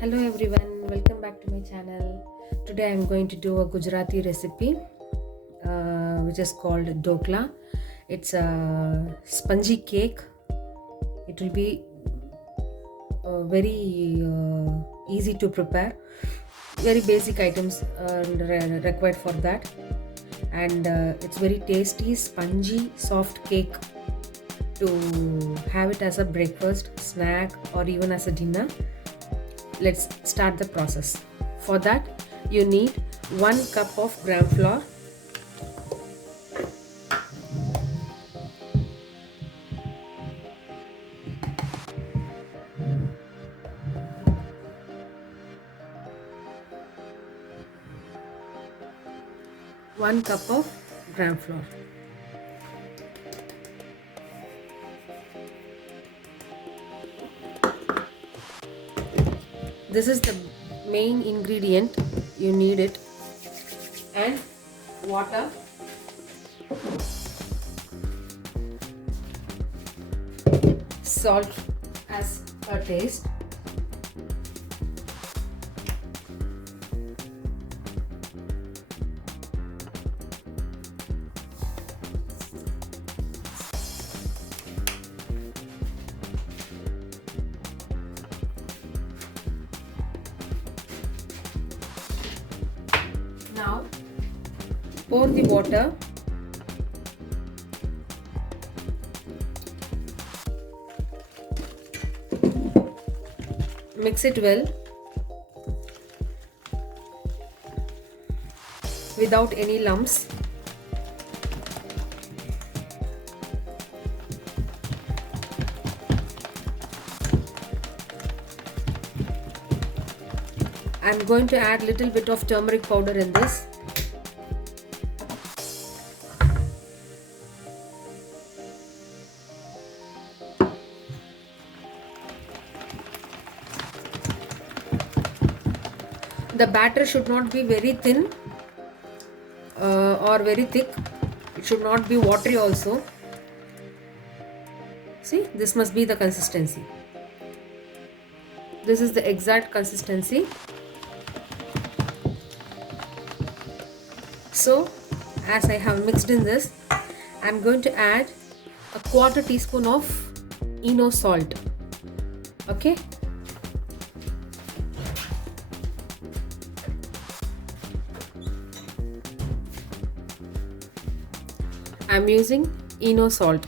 Hello everyone, welcome back to my channel. Today I'm going to do a Gujarati recipe which is called Dhokla. It's a spongy cake. It will be very easy to prepare. Very basic items are required for that, and it's very tasty, spongy, soft cake to have it as a breakfast, snack, or even as a dinner. Let's start the process. For that, you need 1 cup of gram flour, 1 cup of gram flour. This is the main ingredient, you need it, and water, salt as per taste, now pour the water, mix it well without any lumps. I'm going to add little bit of turmeric powder in this. The batter should not be very thin or very thick. It should not be watery also. See, this must be the consistency. This is the exact consistency. So, as I have mixed in this, I'm going to add a 1/4 teaspoon of salt. Okay. I'm using salt.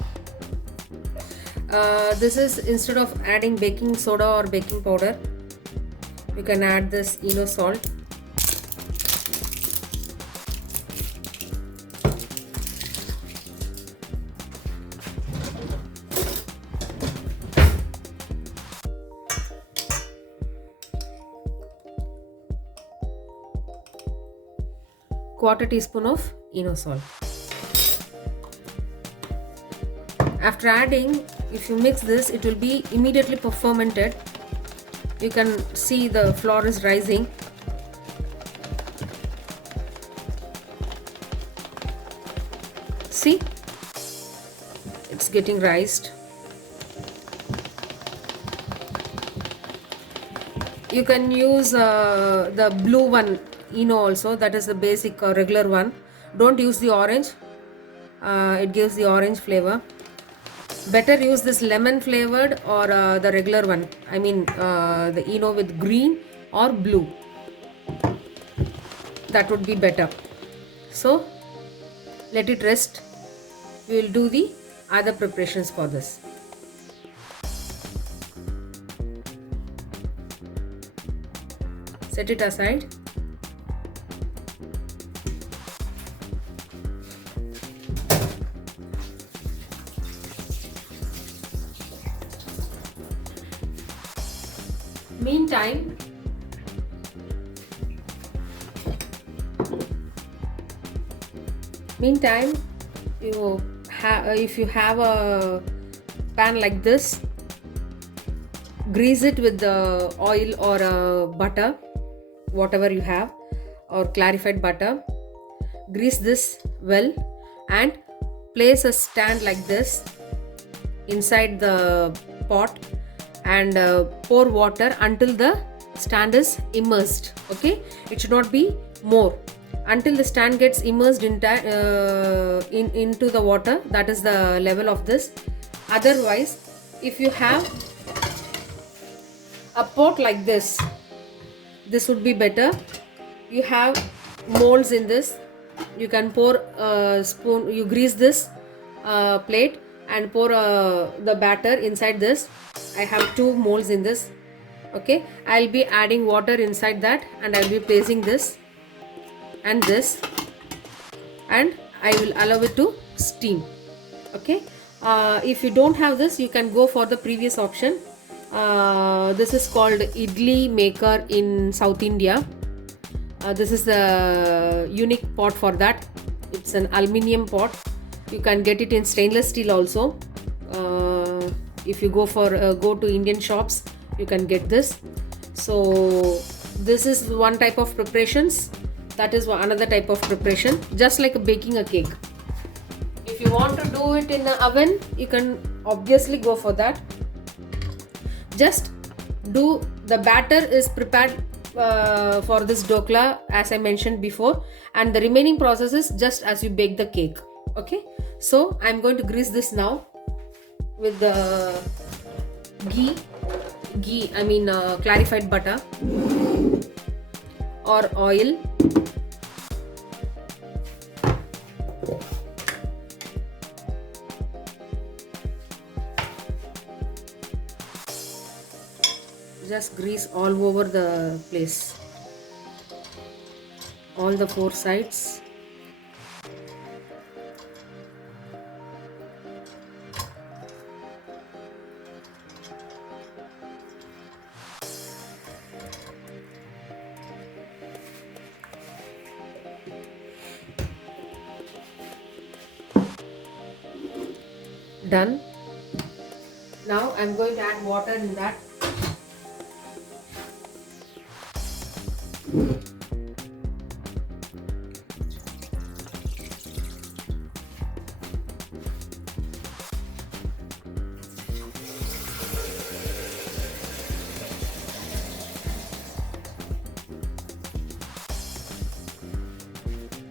This is, instead of adding baking soda or baking powder, you can add this salt. Quarter teaspoon of salt. After adding, if you mix this, it will be immediately fermented. You can see the flour is rising. See, it's getting raised. You can use the blue one, also, that is the basic regular one. Don't use the orange, it gives the orange flavor. Better use this lemon flavored or the regular one, I mean the with green or blue. That would be better. So let it rest. We will do the other preparations for this. Set it aside. Meantime, if you have a pan like this, grease it with the oil or butter, whatever you have, or clarified butter. Grease this well and place a stand like this inside the pot and pour water until the stand is immersed. Okay, it should not be more. Until the stand gets immersed into the water, that is the level of this. Otherwise, if you have a pot like this would be better. You have molds in this, you can pour a spoon, you grease this plate and pour the batter inside this. I have 2 molds in this. Okay, I'll be adding water inside that, and I'll be placing this and this, and I will allow it to steam. Okay, if you don't have this, you can go for the previous option. This is called idli maker in South India. This is the unique pot for that. It's an aluminium pot. You can get it in stainless steel also. If you go to Indian shops, you can get this. So this is one type of preparations. That is another type of preparation, just like baking a cake. If you want to do it in the oven, you can obviously go for that. Just do the batter is prepared for this dokla, as I mentioned before, and the remaining process is just as you bake the cake. Okay, so I'm going to grease this now with the ghee, I mean clarified butter or oil. Just grease all over the place, all the 4 sides. Done. Now I'm going to add water in that.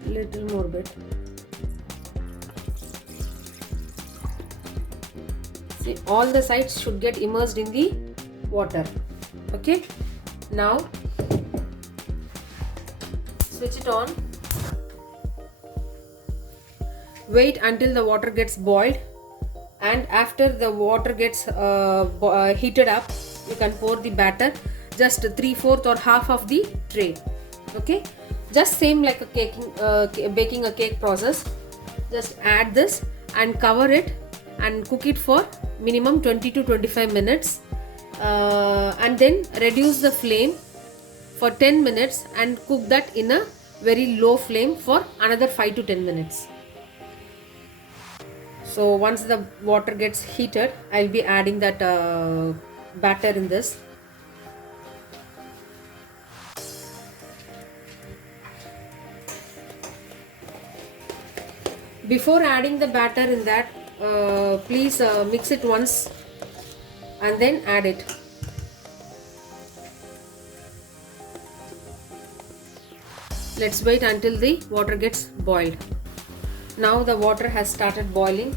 Little more bit. See, all the sides should get immersed in the water. Okay, now switch it on. Wait until the water gets boiled, and after the water gets heated up, you can pour the batter, just 3/4 or half of the tray. Okay, just same like a baking a cake process. Just add this and cover it and cook it for minimum 20 to 25 minutes, and then reduce the flame for 10 minutes and cook that in a very low flame for another 5 to 10 minutes. So once the water gets heated, I'll be adding that batter in this. Before adding the batter in that, please mix it once and then add it. Let's wait until the water gets boiled. Now the water has started boiling.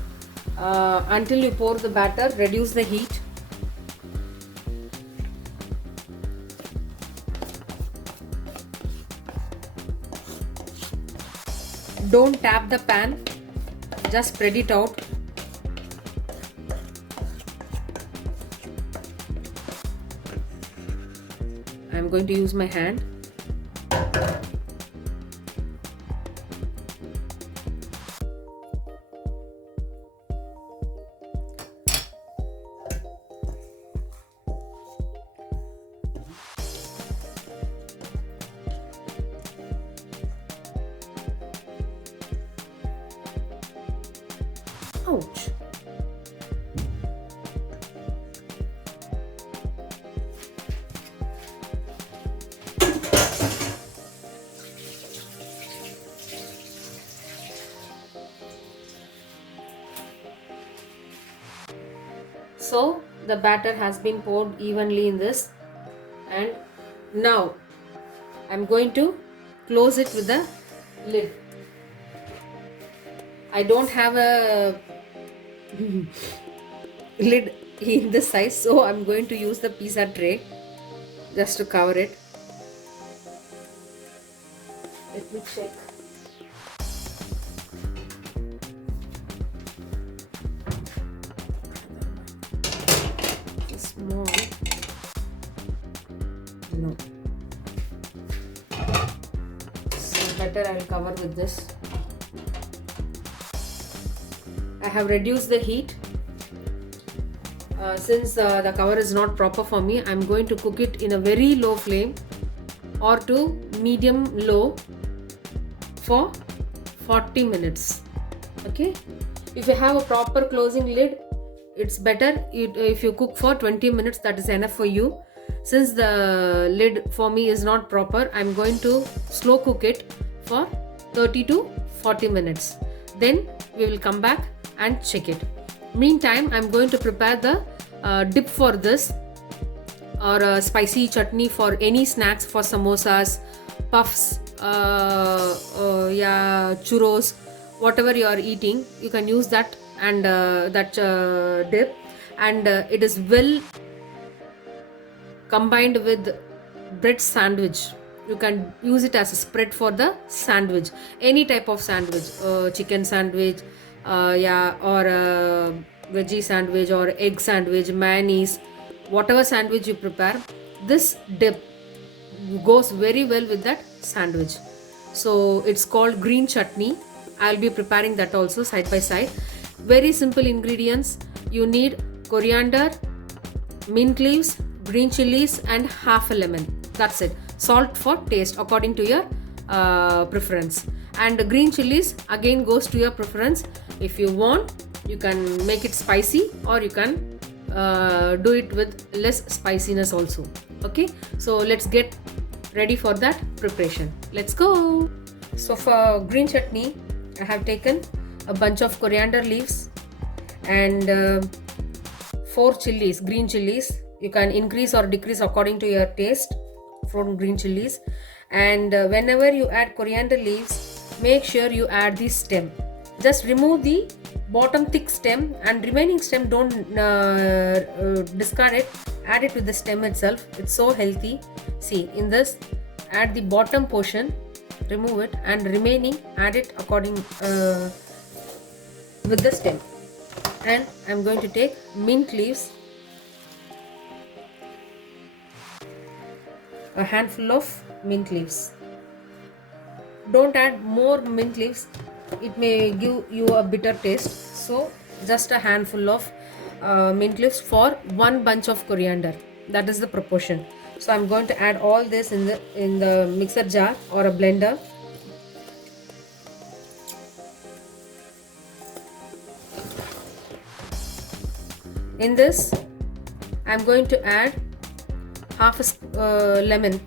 Until you pour the batter, reduce the heat. Don't tap the pan, just spread it out. I'm going to use my hand. Ouch. So the batter has been poured evenly in this, and Now I'm going to close it with the lid. I don't have a lid in this size, so I'm going to use the pizza tray just to cover it. Let me check. Small. No. So better I'll cover with this. I have reduced the heat. Since the cover is not proper for me, I'm going to cook it in a very low flame or to medium low for 40 minutes. Okay, if you have a proper closing lid, it's better if you cook for 20 minutes. That is enough for you. Since the lid for me is not proper, I'm going to slow cook it for 30 to 40 minutes. Then we will come back and check it. Meantime, I'm going to prepare the dip for this, or a spicy chutney for any snacks, for samosas, puffs, churros, whatever you are eating. You can use that and that dip, and it is well combined with bread sandwich. You can use it as a spread for the sandwich, any type of sandwich, chicken sandwich, or veggie sandwich, or egg sandwich, mayonnaise, whatever sandwich you prepare. This dip goes very well with that sandwich. So it's called green chutney. I'll be preparing that also side by side. Very simple ingredients. You need coriander, mint leaves, green chilies, and half a lemon. That's it. Salt for taste according to your preference. And green chilies again goes to your preference. If you want, you can make it spicy, or you can do it with less spiciness also. Okay, so let's get ready for that preparation. Let's go. So for green chutney, I have taken a bunch of coriander leaves and 4 chilies, green chilies. You can increase or decrease according to your taste from green chilies. And whenever you add coriander leaves, make sure you add the stem. Just remove the bottom thick stem, and remaining stem don't discard it. Add it with the stem itself. It's so healthy. See, in this, add the bottom portion, remove it, and remaining add it according with the stem. And I'm going to take mint leaves, a handful of mint leaves. Don't add more mint leaves, it may give you a bitter taste. So just a handful of mint leaves for one bunch of coriander. That is the proportion. So I'm going to add all this in the mixer jar or a blender. In this, I'm going to add half a lemon,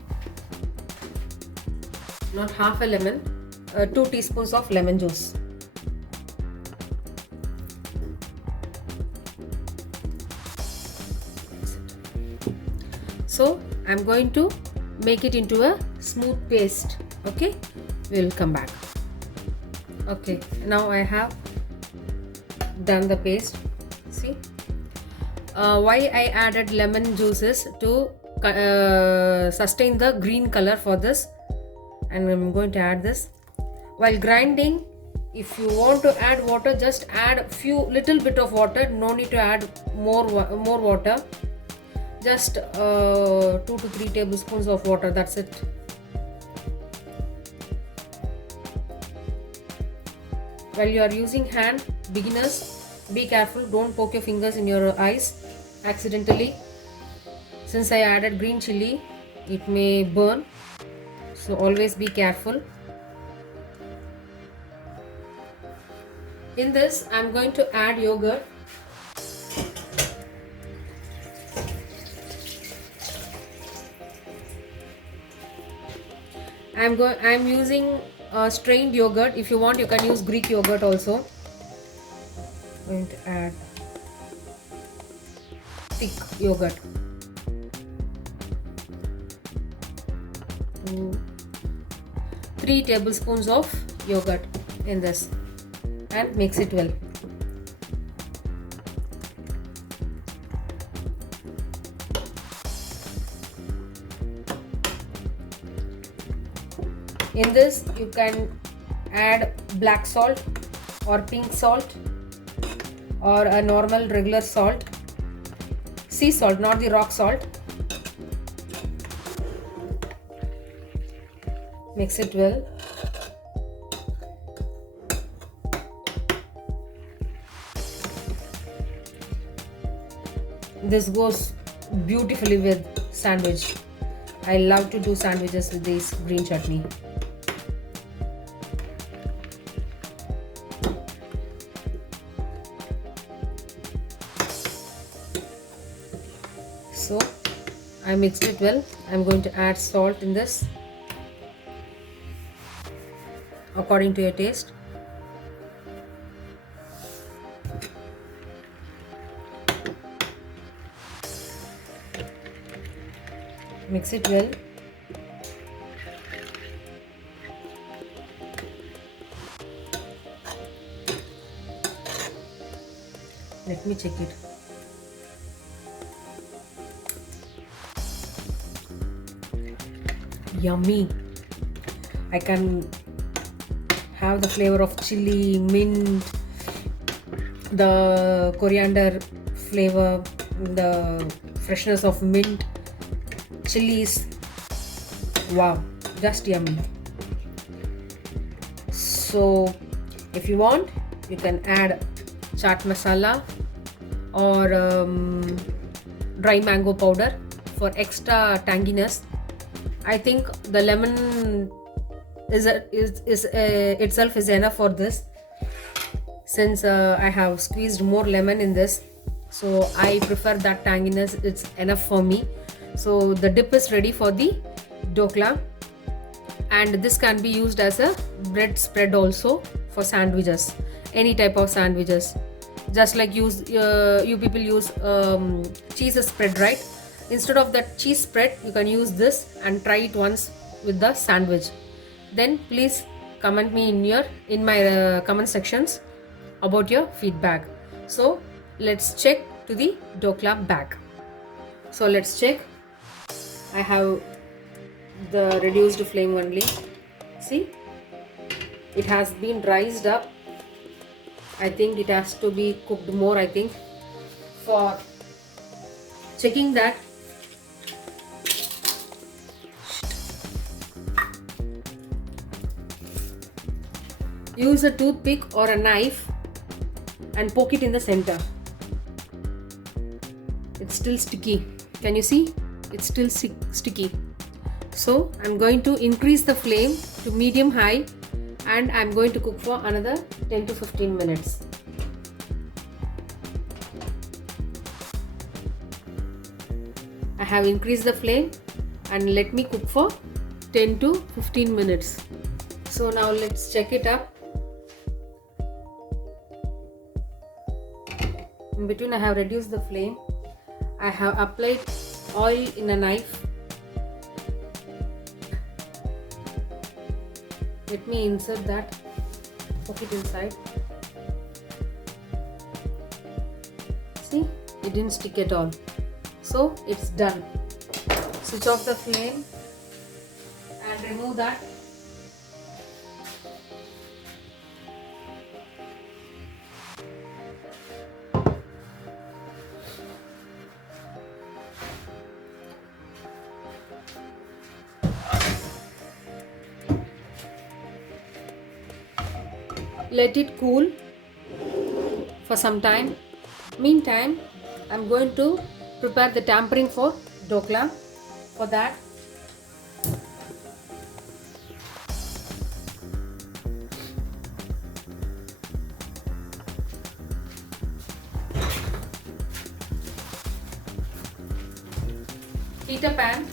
not half a lemon, 2 teaspoons of lemon juice. So I'm going to make it into a smooth paste. Okay, we'll come back. Okay, now I have done the paste. See, why I added lemon juices to sustain the green color for this. And I'm going to add this. While grinding, if you want to add water, just add little bit of water. No need to add more water. Just 2 to 3 tablespoons of water. That's it. While you are using hand, beginners, be careful. Don't poke your fingers in your eyes accidentally. Since I added green chili, it may burn. So always be careful. In this, I'm going to add yogurt. I'm using strained yogurt. If you want, you can use Greek yogurt also. I'm going to add thick yogurt. 3 tablespoons of yogurt in this and mix it well. In this you can add black salt or pink salt or a normal regular salt, sea salt, not the rock salt. Mix it well. This goes beautifully with sandwich. I love to do sandwiches with this green chutney. So I mixed it well. I'm going to add salt in this according to your taste. Mix it well. Let me check it. Yummy. I can have the flavor of chili, mint, the coriander flavor, the freshness of mint, chilies. Wow, just yummy. So if you want, you can add chaat masala or dry mango powder for extra tanginess. I think the lemon itself is enough for this, since I have squeezed more lemon in this, so I prefer that tanginess. It's enough for me. So the dip is ready for the dhokla, and this can be used as a bread spread also for sandwiches, any type of sandwiches. Just like you people use cheese spread, right? Instead of that cheese spread, you can use this and try it once with the sandwich. Then please comment me in my comment sections about your feedback. So let's check to the dhokla bag. So let's check. I have the reduced flame only. See, it has been raised up. I think it has to be cooked more. I think for checking that, use a toothpick or a knife and poke it in the center. It's still sticky. Can you see? It's still sticky. So I'm going to increase the flame to medium high, and I'm going to cook for another 10 to 15 minutes. I have increased the flame, and let me cook for 10 to 15 minutes. So now let's check it up. In between, I have reduced the flame. I have applied oil in a knife. Let me insert that, poke it inside. See, it didn't stick at all. So it's done. Switch off the flame and remove that. Let it cool for some time. Meantime, I'm going to prepare the tempering for dhokla. For that, heat a pan,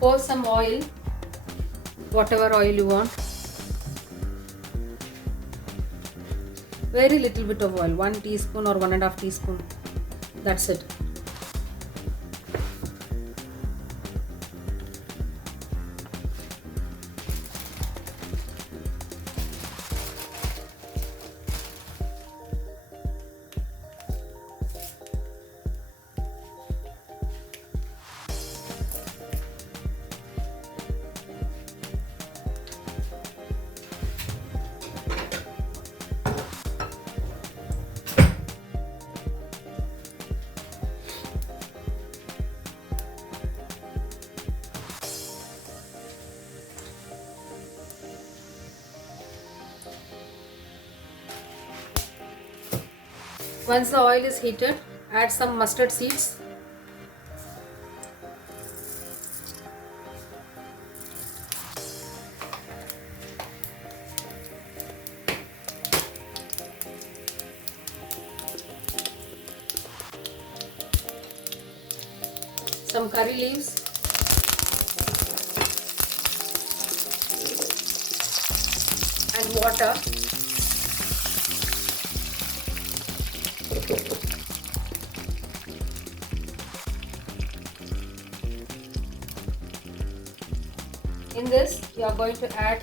pour some oil, whatever oil you want. Very little bit of oil, 1 teaspoon or 1.5 teaspoon. That's it. Once the oil is heated, add some mustard seeds, some curry leaves, and water. In this, you are going to add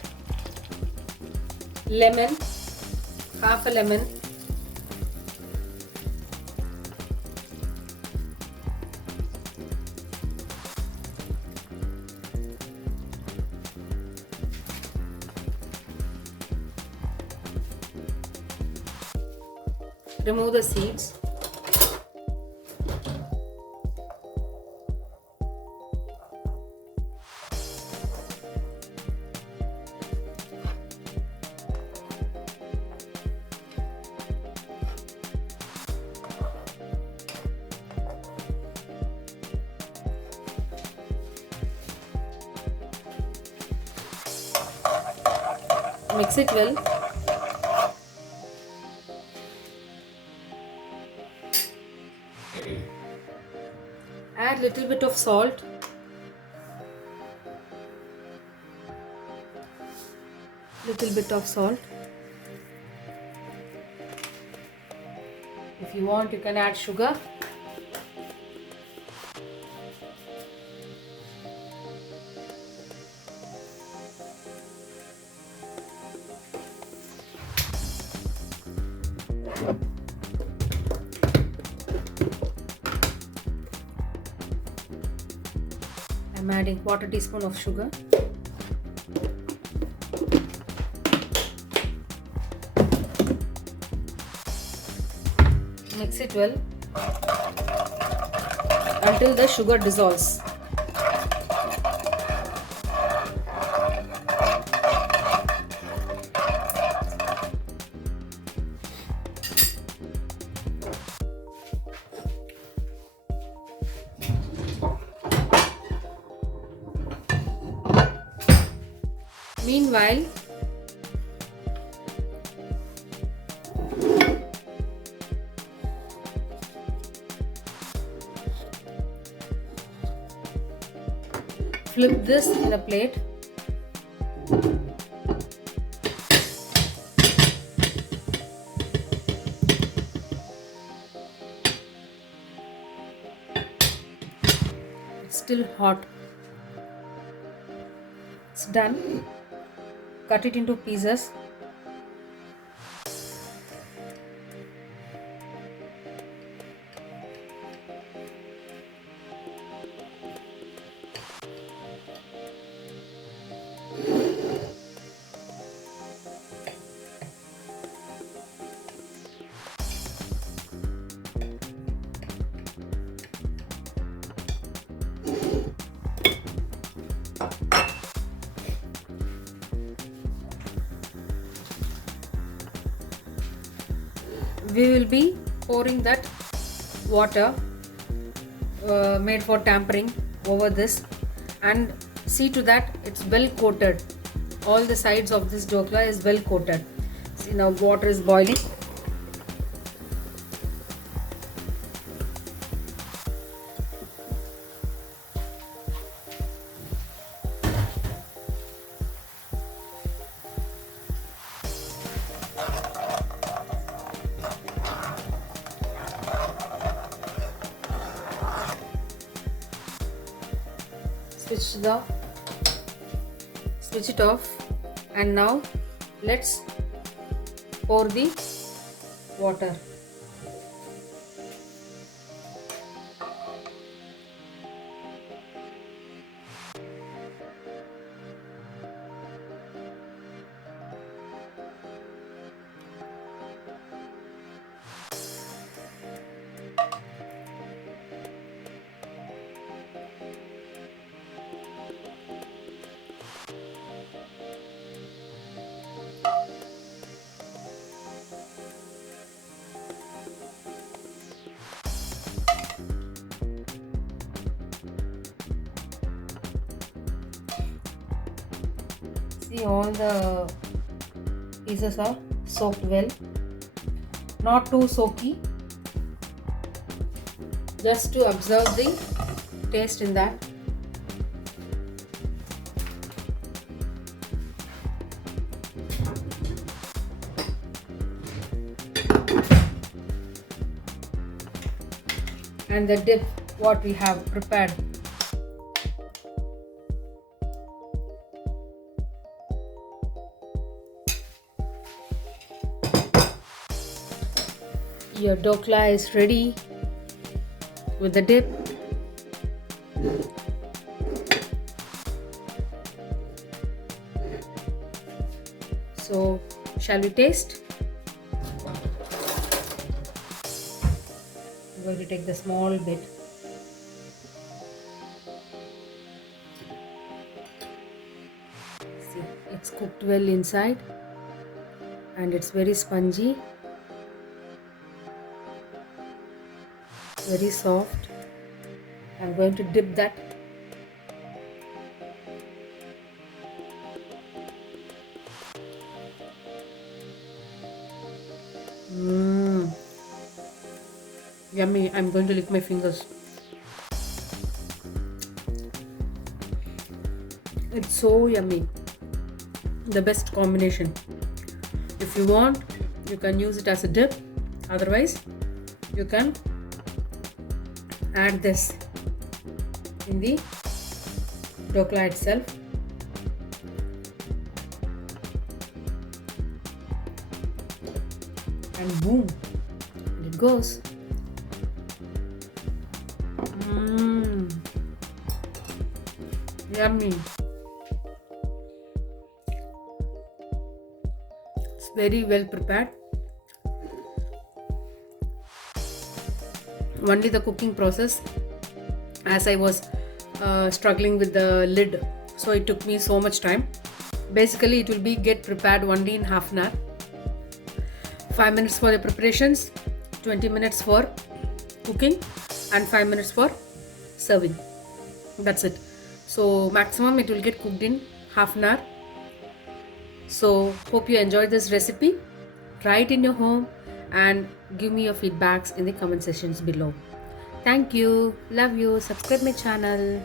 lemon, half a lemon, remove the seeds, mix it well. Add little bit of salt, little bit of salt. If you want, you can add sugar. I'm adding quarter teaspoon of sugar. Mix it well until the sugar dissolves. Meanwhile, flip this in a plate. It's still hot. It's done. Cut it into pieces. We will be pouring that water made for tampering over this, and see to that it's well coated. All the sides of this dhokla is well coated. See, now water is boiling. Switch it off, and now let's pour the water. See, all the pieces are soaked well, not too soaky, just to observe the taste in that. And the dip what we have prepared. Your dokla is ready with the dip. So, shall we taste? I'm going to take the small bit. See, it's cooked well inside and it's very spongy, very soft. I'm going to dip that. Yummy. I'm going to lick my fingers. It's so yummy. The best combination. If you want, you can use it as a dip. Otherwise, you can add this in the dhokla itself. And boom, and it goes. Yummy. It's very well prepared. Only the cooking process, as I was struggling with the lid, so it took me so much time. Basically, it will be get prepared only in half an hour. 5 minutes for the preparations, 20 minutes for cooking, and 5 minutes for serving. That's it. So maximum it will get cooked in half an hour. So hope you enjoyed this recipe. Try it in your home and give me your feedbacks in the comment sections below. Thank you. Love you. Subscribe my channel.